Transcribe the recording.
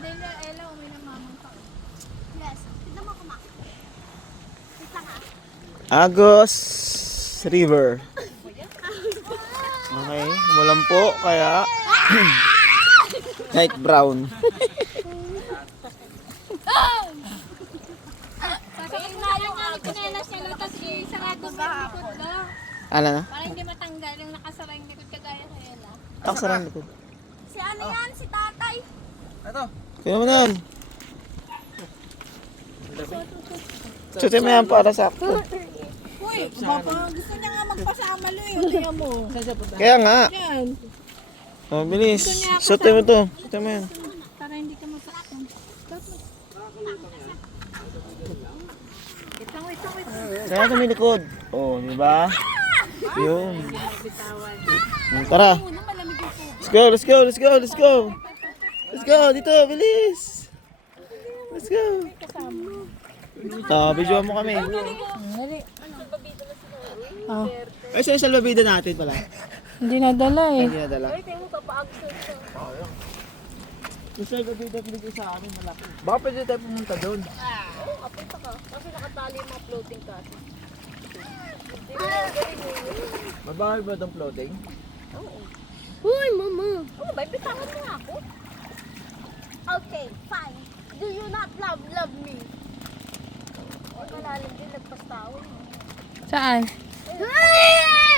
Delia, Ella, uminom mamang pa. Yes. Tignan mo kumak. Wait lang ha. Agos River. Okay, mulan po kaya light brown. Sasakin na yung kinelas niya lang, tapos isarado sa likod lang. Ano na? Para hindi matanggal yung nakasara yung likod kagaya sa Ella. Taksaran ko. Si ano yan? Si tatay. Kaya mo na yan. Suti mo yan para sakto. Uy, gusto niya nga magpasama lo eh. Tingnan mo. Kaya nga. Yan. Oh, bilis. Suti mo to. Suti mo yan. Para hindi ka masaktan. Kaya ito may likod. Oh, di ba? Yun. Tara. Let's go, let's go, let's go, let's go. Let's go, dito, bilis. Let's go. Ito, videoan mo kami. Oh. Ay, saan yung salvavida natin pala? Hindi nadala eh. Hindi nadala. Yung salvavida pinigay sa amin, malaki. Baka pwede tayo pumunta doon. Kasi nakatali yung mga floating kasi. Mabahal ba itong floating? Uy, mama. Oh, ba, bitawan mo nga ako. Okay, fine. Do you not love me? Ay, malalim din, nagpas tao. Saan? Ah!